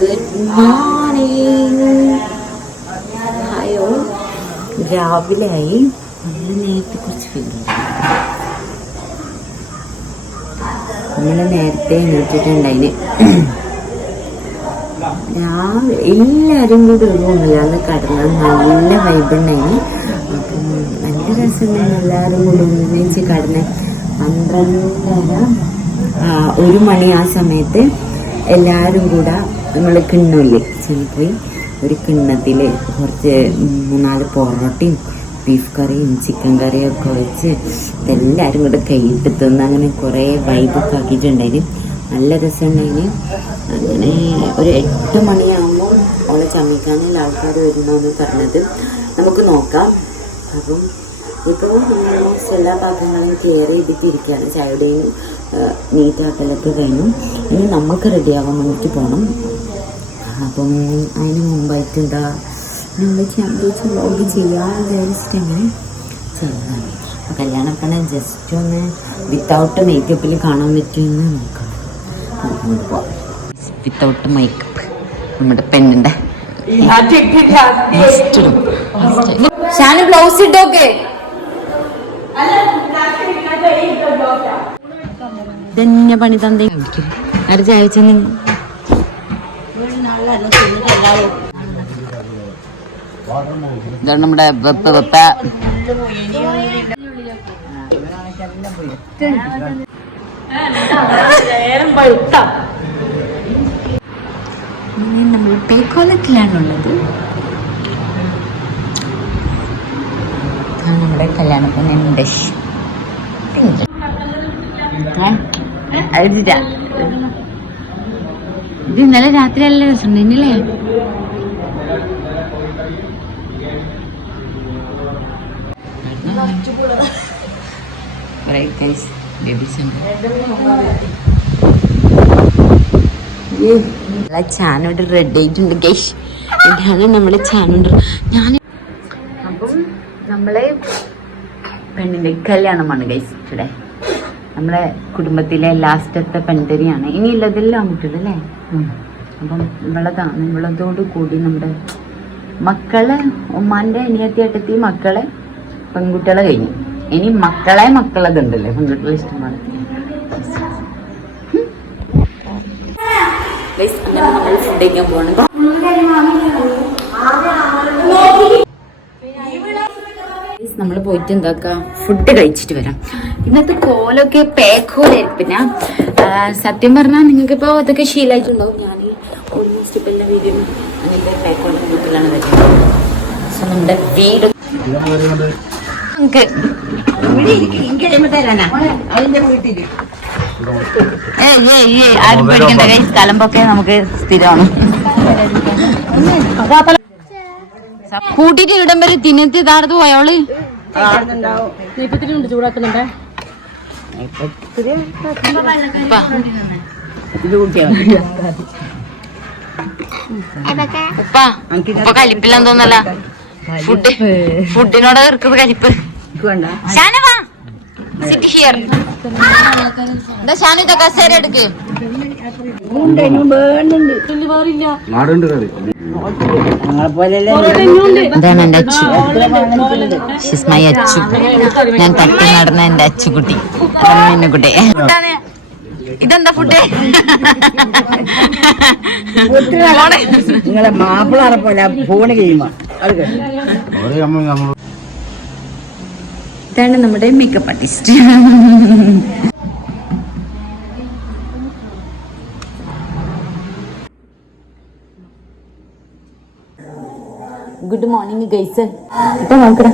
Good morning. ഹായോ, രാവിലെ ആയി. നമ്മൾ നേരത്തെ കുറച്ച് ഫീലുണ്ട്. നമ്മൾ നേരത്തെ എണീറ്റിട്ടുണ്ടായിന്. രാവിലെ എല്ലാവരും കൂടി ഒന്നുമില്ല അന്ന് കടന്നത്. നല്ല വൈബുണ്ടായിന്. അപ്പം നല്ല രസമുണ്ടായിരുന്നു എല്ലാവരും കൂടി ഒന്നിച്ച് കടന്ന്. 1 മണി ആ സമയത്ത് എല്ലാവരും കൂടെ നമ്മൾ കിണ്ണമില്ലേ ചെന്നിപ്പോയി ഒരു കിണ്ണത്തിൽ കുറച്ച് 3-4 പൊറോട്ടയും ബീഫ് കറിയും ചിക്കൻ കറിയും ഒക്കെ വെച്ച് എല്ലാവരും കൂടെ കൈയിട്ട് തിന്ന് അങ്ങനെ കുറേ വൈബൊക്കെ ആക്കിയിട്ടുണ്ടായിന്. നല്ല രസമുണ്ടായിന്. അങ്ങനെ ഒരു 8 മണിയാകുമ്പോൾ അവളെ ചമ്മിക്കാനിൽ ആൾക്കാർ വരുന്നതെന്ന് പറഞ്ഞത് നമുക്ക് നോക്കാം. അപ്പം ഇപ്പോൾ ഓൾമോസ്റ്റ് എല്ലാ ഭാഗങ്ങളും കെയർ ചെയ്തിട്ടിരിക്കുകയാണ്. ചായയുടെയും നീറ്റാക്കലൊക്കെ കഴിഞ്ഞു. ഇനി നമുക്ക് റെഡിയാവാൻ വേണ്ടിയിട്ട് പോകണം. അപ്പം അതിന് മുമ്പായിട്ട് എന്താ നമ്മൾ വ്ലോഗ് ചെയ്യാൻ വിചാരിച്ചിട്ട് അങ്ങനെ ചെയ്യുന്നതാണ്. അപ്പം കല്യാണപ്പണ ജസ്റ്റ് ഒന്ന് വിത്തൗട്ട് മേക്കപ്പിൽ കാണാൻ പറ്റുമെന്ന് നോക്കാം. പോവാം. വിത്തൗട്ട് മേക്കപ്പ് നമ്മുടെ പെണ്ണിൻ്റെ ഷാന് ബ്ലൗസ് ഇട്ടോക്കെ. ഇതന്നെ പണി തന്തേ ആര് ചായച്ച ഇതാണ് നമ്മുടെ വെപ്പ വെപ്പ. നമ്മൾ പേക്കോലത്തിലാണുള്ളത്. നമ്മുടെ കല്യാണത്തിന് ഇത് ഇന്നലെ രാത്രി നല്ല രസമുണ്ടല്ലേ? ചാനോട് റെഡി ആയിട്ടുണ്ട് ഗൈസ്. ഇതാണ് നമ്മളെ ചാനോട്. അപ്പം നമ്മളെ പെണ്ണിന്റെ കല്യാണമാണ് ഗൈസ് ഇവിടെ. നമ്മളെ കുടുംബത്തിലെ ലാസ്റ്റത്തെ പെൺതരിയാണ്. ഇനിയുള്ളതെല്ലാം ആൺകുട്ടികളല്ലേ? അപ്പം ഇവളതോട് കൂടി നമ്മുടെ മക്കളെ ഉമ്മാന്റെ അനിയത്തി ഏട്ടത്തി മക്കളെ പെൺകുട്ടികളെ കഴിഞ്ഞു. ഇനി മക്കളതുണ്ടല്ലേ പെൺകുട്ടികളെ ഇഷ്ടമാണ്. നമ്മൾ ഫുഡ് കഴിക്കാൻ പോകണം. നമ്മൾ പോയിട്ട് എന്താക്കുക ഫുഡ് കഴിച്ചിട്ട് വരാം. ഇന്നത്തെ കോലൊക്കെ പേക്കോലായിരിക്കും. പിന്നെ സത്യം പറഞ്ഞാൽ നിങ്ങൾക്ക് ഇപ്പോൾ അതൊക്കെ ശീലമായിട്ടുണ്ടാവും. ഞാൻ ഓൾമോസ്റ്റ് ഇപ്പം എല്ലാ വീഡിയോ അങ്ങനത്തെ പേക്കോലിൻ്റെ വീട്ടിലാണ് വരുന്നത്. സോ നമ്മുടെ വീട് ആരും പേടിക്കണ്ട കൈ സ്ഥലമ്പൊക്കെ നമുക്ക് സ്ഥിരമാണ്. കൂട്ടിട്ട് ഇടം വരെ തിന്നത്തി താഴത്ത് പോയോള് ചൂടാക്കുന്നുണ്ടേ. ഉപ്പ കലിപ്പില്ലെന്ന് തോന്നല്ല. ഫുഡിനോട് തീർക്കുന്നത് കലിപ്പ്. ഷാനു ഇതൊക്കെ കസേര എടുക്ക്. ഇതാണ് എന്റെ അച്ചു. ഷിസ് മൈ അച്ചു. ഞാൻ തട്ടി നടന്ന എന്റെ അച്ചുകുട്ടി. എന്നെ കുട്ടി. ഇതെന്താ ഫുഡ്? നിങ്ങളെ മാപ്പിളാറെ പോലെ ഫോൺ ചെയ്യുമ്പോ ഇതാണ് നമ്മുടെ makeup artist. Good morning guys. ഇപ്പൊ നോക്കടാ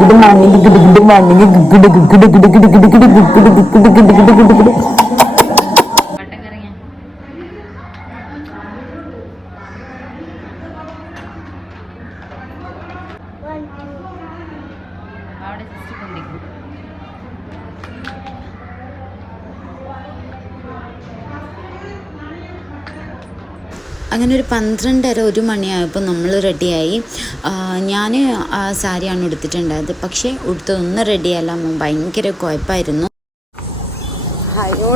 good morning good morning good good good good good good good good good good good good. അങ്ങനെ ഒരു 12:30-1 മണിയായപ്പോൾ നമ്മൾ റെഡിയായി. ഞാൻ സാരിയാണ് എടുത്തിട്ടുണ്ടായത്. പക്ഷേ ഉടുത്തതൊന്നും റെഡിയല്ല. ഭയങ്കര കുഴപ്പമായിരുന്നു. ഹയോ,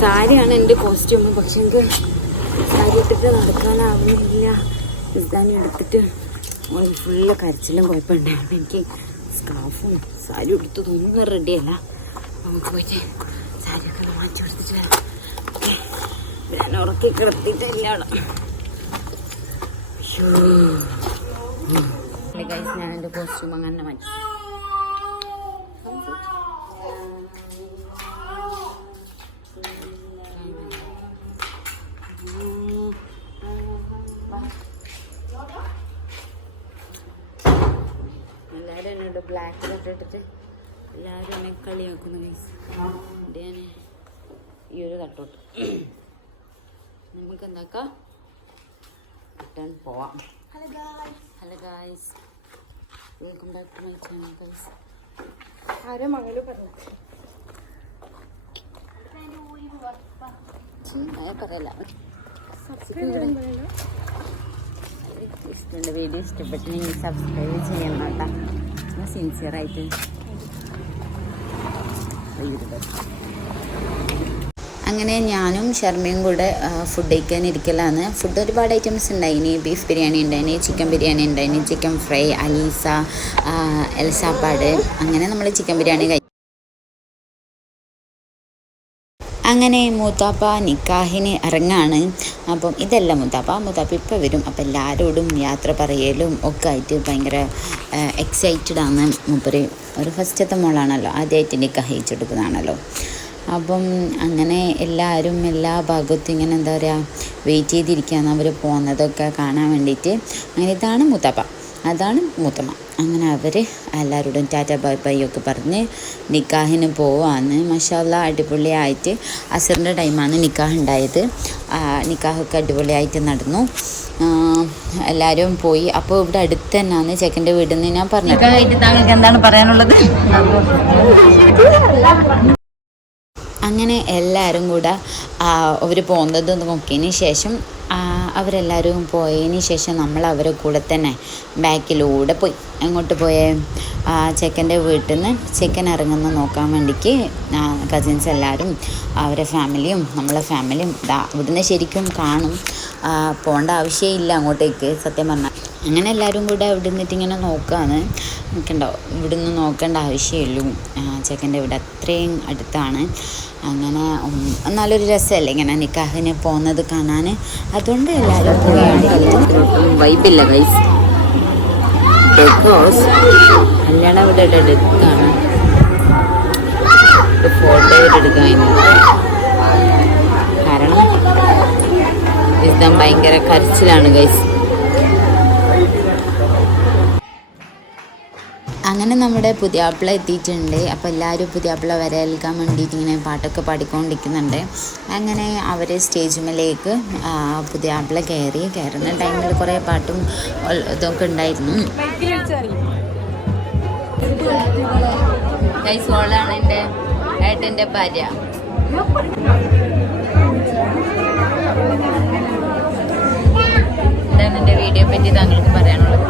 സാരിയാണ് എൻ്റെ കോസ്റ്റ്യൂം. പക്ഷെ എനിക്ക് ഇട്ടിട്ട് നടക്കാനാവുന്നില്ല. ഇസ്താനി എടുത്തിട്ട് ഓന് ഫുള്ള് കരച്ചിലും കുഴപ്പമുണ്ടായിരുന്നു. എനിക്ക് സ്കാർഫും സാരി എടുത്ത് ഒന്നും റെഡിയല്ല. നമുക്ക് പോയിട്ട് സാരിയൊക്കെ മാറ്റി കൊടുത്തിട്ട് വരാം. ഞാൻ ഉറക്കി കിടത്തിയിട്ടില്ല അവിടെ. ഞാൻ എൻ്റെ കോസ്റ്റ്യൂം അങ്ങനെ മാറ്റി. എല്ലാവരും എന്നോട് ബ്ലാക്ക് ഇട്ടിട്ട് എല്ലാവരും എന്നെ കളിയാക്കുന്നു ഗൈസ്. എൻ്റെ ഞാൻ ഈ ഒരു തട്ടോട്ട് നമുക്ക് എന്താക്കാം, റിട്ടേൺ പോവാം. Hello guys, welcome back to my channel guys. ആരോ മകള് പറഞ്ഞു പറയല്ല. ഇഷ്ടമുണ്ട് വീഡിയോ ഇഷ്ടപ്പെട്ടെങ്കിൽ സബ്സ്ക്രൈബ് ചെയ്യണം കേട്ടോ. സിൻസിയറായിട്ട്. അങ്ങനെ ഞാനും ഷർമിയും കൂടെ ഫുഡ് കഴിക്കാൻ ഇരിക്കലാണ്. ഫുഡ് ഒരുപാട് ഐറ്റംസ് ഉണ്ടായിനി. ബീഫ് ബിരിയാണി ഉണ്ടായിനി, ചിക്കൻ ബിരിയാണി ഉണ്ടായിനി, ചിക്കൻ ഫ്രൈ, അലീസ, എൽസാപ്പാട്. അങ്ങനെ നമ്മൾ ചിക്കൻ ബിരിയാണി കഴിച്ചു. അങ്ങനെ മൂത്താപ്പ നിക്കാഹിന് ഇറങ്ങാണ്. അപ്പം ഇതല്ല മൂത്താപ്പ ഇപ്പോൾ വരും. അപ്പം എല്ലാവരോടും യാത്ര പറയലും ഒക്കെ ആയിട്ട് ഭയങ്കര എക്സൈറ്റഡ് ആണ് മൂപ്പര്. ഒരു ഫസ്റ്റത്തെ മോളാണല്ലോ, ആദ്യമായിട്ട് നിക്കാഹ് കഴിച്ചെടുക്കുന്നതാണല്ലോ. അപ്പം അങ്ങനെ എല്ലാവരും എല്ലാ ഭാഗത്തും ഇങ്ങനെ എന്താ പറയുക വെയിറ്റ് ചെയ്തിരിക്കുകയാണ് അവർ പോകുന്നതൊക്കെ കാണാൻ വേണ്ടിയിട്ട്. അങ്ങനെ ഇതാണ് മൂത്താപ്പ, അതാണ് മൂത്തമ്മ. അങ്ങനെ അവർ എല്ലാവരോടും ടാറ്റ ബൈ ബൈ ഒക്കെ പറഞ്ഞ് നിക്കാഹിന് പോവാന്ന്. മാഷാ അല്ലാ അടിപൊളിയായിട്ട് അസറിൻ്റെ ടൈമാണ് നിക്കാഹ് ഉണ്ടായത്. നിക്കാഹൊക്കെ അടിപൊളിയായിട്ട് നടന്നു. എല്ലാവരും പോയി. അപ്പോൾ ഇവിടെ അടുത്ത് തന്നെയാണ് ചെക്കൻ്റെ വീട്ടിൽ നിന്ന്. ഞാൻ പറഞ്ഞു നിക്കാഹായിട്ട് താങ്കൾക്ക് എന്താണ് പറയാനുള്ളത്? അങ്ങനെ എല്ലാവരും കൂടെ അവർ പോകുന്നത് നോക്കിയതിന് ശേഷം അവരെല്ലാവരും പോയതിന് ശേഷം നമ്മൾ അവരെ കൂടെ തന്നെ ബാക്കിലൂടെ പോയി. എങ്ങോട്ട് പോയേ? ചെക്കൻ്റെ വീട്ടിൽ നിന്ന് ചെക്കൻ ഇറങ്ങുന്ന നോക്കാൻ വേണ്ടിക്ക് കസിൻസ് എല്ലാവരും അവരെ ഫാമിലിയും നമ്മളെ ഫാമിലിയും ഇവിടുന്ന് ശരിക്കും കാണും. പോകേണ്ട ആവശ്യമില്ല അങ്ങോട്ടേക്ക് സത്യം പറഞ്ഞാൽ. അങ്ങനെ എല്ലാവരും കൂടെ അവിടെ നിന്നിട്ട് ഇങ്ങനെ നോക്കുകയാണ്. നിൽക്കണ്ടോ, ഇവിടുന്ന് നോക്കേണ്ട ആവശ്യമുള്ളൂ. ചെക്കൻ്റെ വീട് അത്രയും അടുത്താണ്. അങ്ങനെ നല്ലൊരു രസമല്ലേ ഇങ്ങനെ നിക്കാഹിന് പോകുന്നത് കാണാൻ. അതുകൊണ്ട് എല്ലാവരും പോയാണ് കളിക്കുന്നത്. വൈബില്ല ഗൈസ്, ബിക്കോസ് കല്യാണം ഇവിടെ എടുക്കാണ്. ഫോട്ടോ എടുക്കാൻ കാരണം ഇഷ്ടം ഭയങ്കര കരച്ചിലാണ് ഗൈസ്. അങ്ങനെ നമ്മുടെ പുതിയാപ്പിള എത്തിയിട്ടുണ്ട്. അപ്പോൾ എല്ലാവരും പുതിയാപ്പിള വരേൽക്കാൻ വേണ്ടിയിട്ട് ഇങ്ങനെ പാട്ടൊക്കെ പാടിക്കൊണ്ടിരിക്കുന്നുണ്ട്. അങ്ങനെ അവർ സ്റ്റേജിലേക്ക് പുതിയാപ്പിള കയറുന്ന ടൈമിൽ കുറേ പാട്ടും ഇതൊക്കെ ഉണ്ടായിരുന്നു. ഓളാണ് എൻ്റെ ഏട്ടൻ്റെ ഭാര്യ. ഇതാണ് എൻ്റെ വീഡിയോ പറ്റി താങ്കൾക്ക് പറയാനുള്ളത്.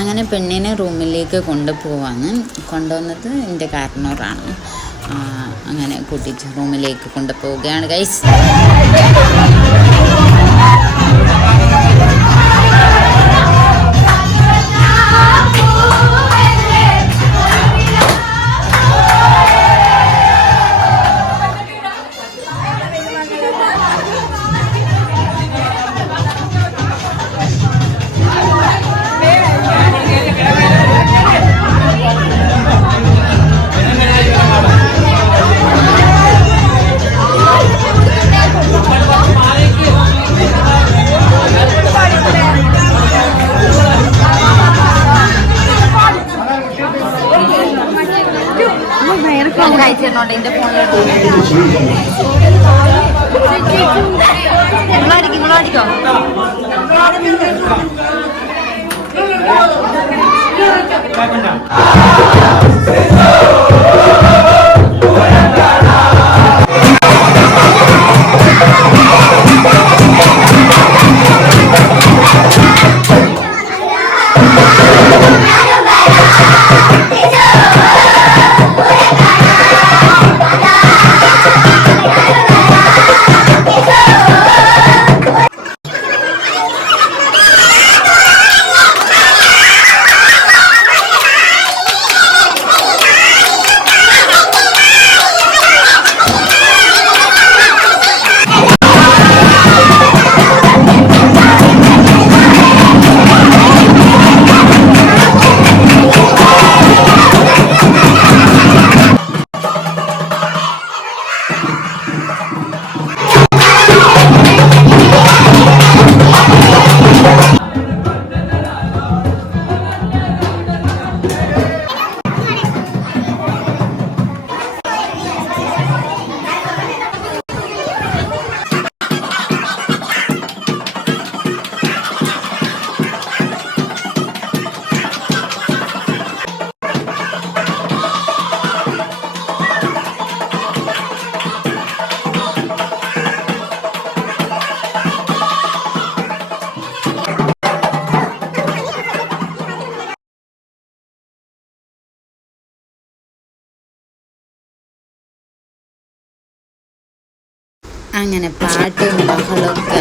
അങ്ങനെ പെണ്ണിനെ റൂമിലേക്ക് കൊണ്ടുവന്നത് എൻ്റെ കാരണവരാണ്. അങ്ങനെ കൂട്ടിയിട്ട് റൂമിലേക്ക് കൊണ്ടുപോവുകയാണ് ഗൈസ്. അയച്ചിരുന്നോണ്ട് എൻ്റെ ഫോണിലോട്ട് നിങ്ങളടിക്കും. അങ്ങനെ പാട്ടും ബഹളമൊക്കെ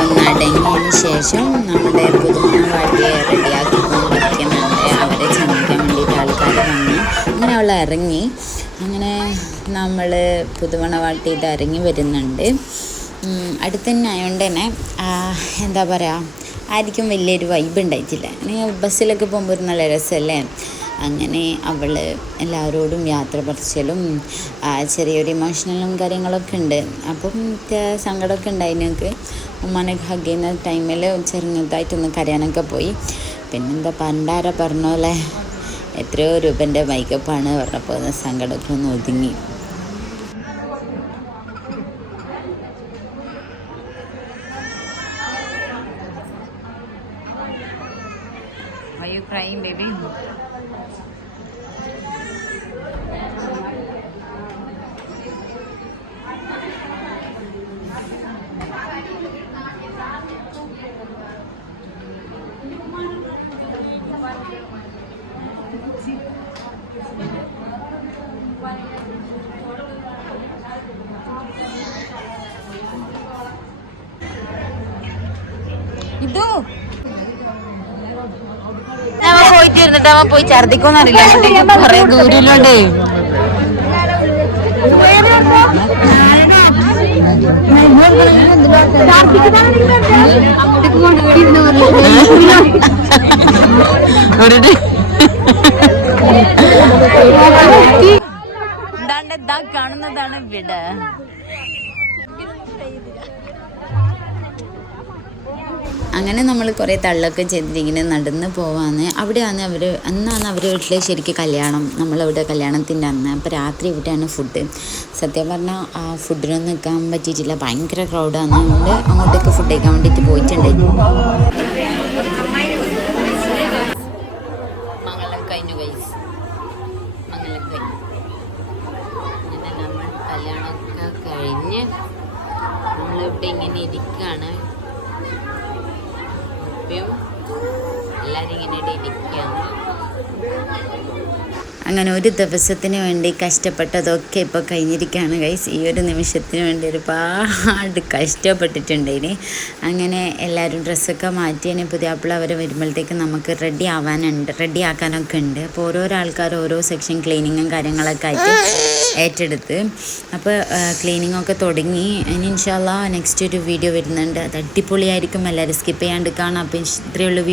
ഒന്നടങ്ങിയതിന് ശേഷം നമ്മുടെ പുതുമണ വാട്ടിയെ റെഡിയാക്കിക്കൊണ്ടിരിക്കുന്നുണ്ട്. അവരെ ചെന്നിക്കാൻ വേണ്ടിയിട്ട് ആൾക്കാർ വന്നു. അങ്ങനെ അവൾ ഇറങ്ങി. അങ്ങനെ നമ്മൾ പുതുമണ വാട്ടിയിട്ട് ഇറങ്ങി വരുന്നുണ്ട്. അടുത്ത് തന്നെ ആയതുകൊണ്ട് തന്നെ എന്താ പറയുക, ആയിരിക്കും വലിയൊരു വൈബ് ഉണ്ടായിട്ടില്ല. ബസ്സിലൊക്കെ പോകുമ്പോൾ ഒരു നല്ല രസമല്ലേ. അങ്ങനെ അവൾ എല്ലാവരോടും യാത്ര പറച്ചിലും ചെറിയൊരു ഇമോഷണലും കാര്യങ്ങളൊക്കെ ഉണ്ട്. അപ്പം സങ്കടമൊക്കെ ഉണ്ടായി. എനിക്ക് ഉമ്മാനെ ഹഗ് ചെയ്യുന്ന ടൈമിൽ ചെറുതായിട്ടൊന്ന് കരയാനൊക്കെ പോയി. പിന്നെന്താ പണ്ടാര പറഞ്ഞ പോലെ എത്രയോ രൂപൻ്റെ മേക്കപ്പാണ് പറഞ്ഞപ്പോൾ സങ്കടമൊക്കെ ഒന്ന് ഒതുങ്ങി. Are you crying, baby? Itu. അവൻ പോയിട്ടിരുന്നിട്ട് അവൻ പോയി ഛർദിക്കൊന്നും അറിയില്ല. കുറെ ദൂരിലുണ്ടേ. എന്താ കാണുന്നതാണ് ഇവിടെ. അങ്ങനെ നമ്മൾ കുറേ തള്ളൊക്കെ ചെയ്തിങ്ങനെ നടന്ന് പോവാന്ന്. അവിടെയാണ് അന്നാണ് അവർ വീട്ടിൽ ശരിക്കും കല്യാണം, നമ്മളവിടെ കല്യാണത്തിൻ്റെ അന്ന്. അപ്പോൾ രാത്രി ഇവിടെയാണ് ഫുഡ്. സത്യം പറഞ്ഞാൽ ആ ഫുഡിനൊന്നും നിൽക്കാൻ പറ്റിയിട്ടില്ല, ഭയങ്കര ക്രൗഡാണ്. അതുകൊണ്ട് അങ്ങോട്ടേക്ക് ഫുഡ് കഴിക്കാൻ വേണ്ടിയിട്ട് പോയിട്ടുണ്ടായിരുന്നു. മംഗലം കഴിഞ്ഞു ഗൈസ്, മംഗലം കഴിഞ്ഞു. അങ്ങനെ നമ്മൾ കല്യാണമൊക്കെ കഴിഞ്ഞ് നമ്മളിവിടെ ഇങ്ങനെ ഇരിക്കുകയാണ്. എല്ലാവരും ഇങ്ങനെ ഇരിക്കുകയാണ്. അങ്ങനെ ഒരു ദിവസത്തിന് വേണ്ടി കഷ്ടപ്പെട്ടതൊക്കെ ഇപ്പോൾ കഴിഞ്ഞിരിക്കുകയാണ് ഗൈസ്. ഈ ഒരു നിമിഷത്തിന് വേണ്ടി ഒരുപാട് കഷ്ടപ്പെട്ടിട്ടുണ്ടേന്. അങ്ങനെ എല്ലാവരും ഡ്രസ്സൊക്കെ മാറ്റിയതിന് പുതിയാപ്പിള അവർ വരുമ്പോഴത്തേക്ക് നമുക്ക് റെഡിയാക്കാനൊക്കെ ഉണ്ട്. അപ്പോൾ ഓരോരോ ആൾക്കാർ ഓരോ സെക്ഷൻ ക്ലീനിങ്ങും കാര്യങ്ങളൊക്കെ ആയിട്ട് ഏറ്റെടുത്ത് അപ്പോൾ ക്ലീനിങ്ങൊക്കെ തുടങ്ങി. ഇനി ഇൻഷാ അല്ലാഹ് നെക്സ്റ്റ് ഒരു വീഡിയോ വരുന്നുണ്ട്, അത് അടിപൊളിയായിരിക്കും. എല്ലാവരും സ്കിപ്പ് ചെയ്യാണ്ട് കാണാം. അപ്പോൾ ഇത്രയുള്ള